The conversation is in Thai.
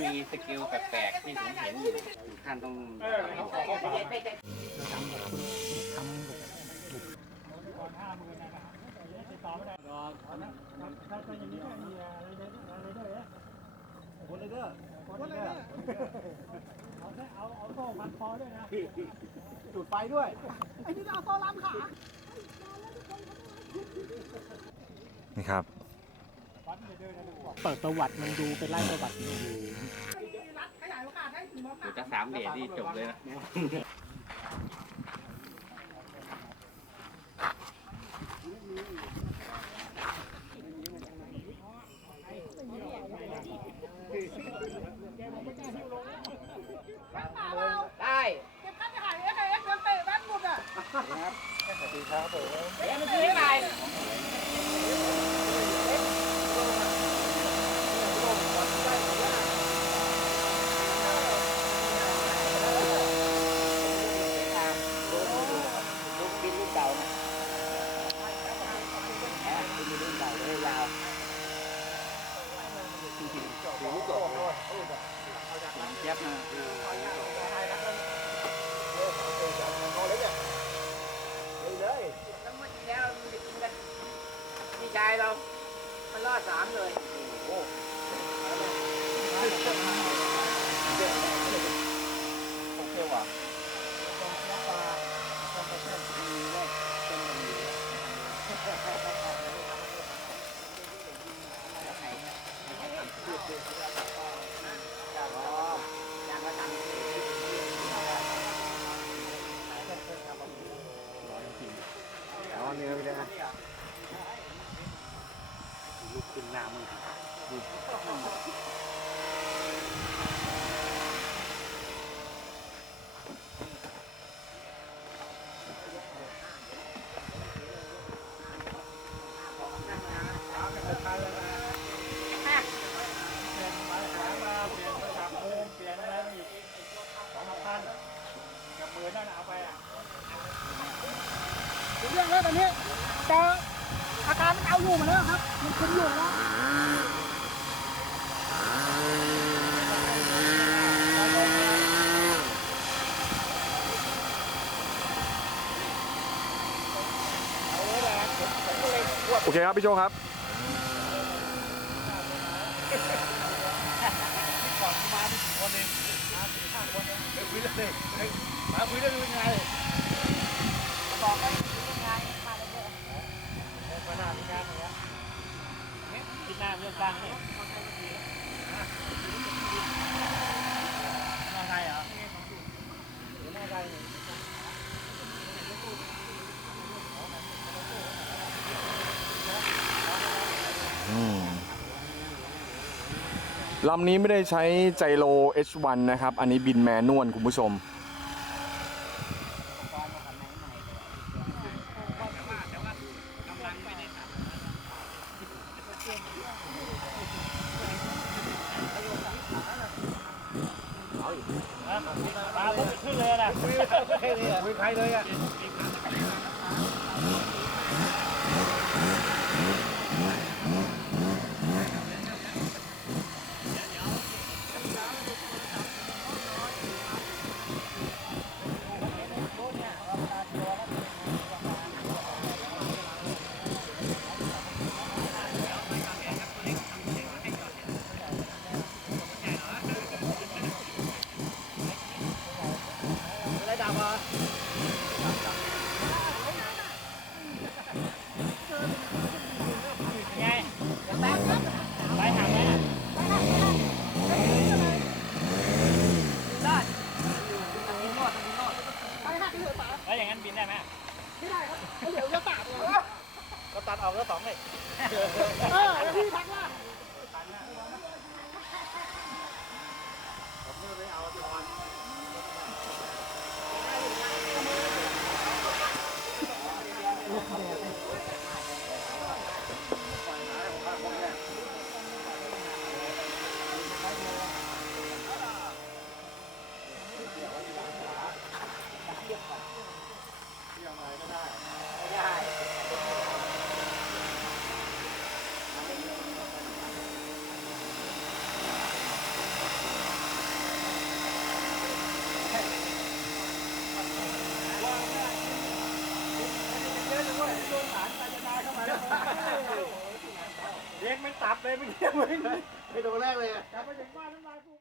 มีสกิลแปลกๆที่ผมเห็นอยู่ท่านต้องเอาโซ่พันคอด้วยนะจุดไฟด้วยไอ้นี่เอาโซ่ล้ำขานี่ครับเปิดประวัติมันดูเป็นไล่ประวัติอยู่จะ3 เหรียญที่จบเลยนะได้เก็บค่าจะหายยังไงเงินเตะบ้านหมดอ่ะครับสวัสดีครับผมเดี๋ยวมันซื้อให้ใครลูกบินลูกเก่านะบินลูกเก่าเลยยาวลูกเก่าเย็บนะเลยแล้วเมื่อกี้แล้วมันจะกินกันพี่ชายเรามันรอด3เลยโอ้โอเคว่ะเอาเนื้อไปเลยนะลูกขึ้นหน้ามึงเรื่องแล้วตอนนี้จะอาการมันเอาอยู่มาแล้วครับมันคุมอยู่แล้วโอเคครับพี่โชคครับบอกไปยังไงมาเลยมาหน้ามีงานอย่างเงี้ยคิดหน้าเรื่องการเนี่ยหน้าไทยเหรอหน้าไทยลำนี้ไม่ได้ใช้ไจโร H1 นะครับอันนี้บินแมนนวลคุณผู้ชมตาผมขึ้นเลยนะคุยใครเลยอ่ะอะไรดับอ่ะ ด้วยโดนหลานตายจะตายเข้ามาแล้วเด็กไม่ตับเลยไม่เกี่ยวเลย ไม่โดนแรกเลย กลับไปถึงบ้านน้ำลายฟู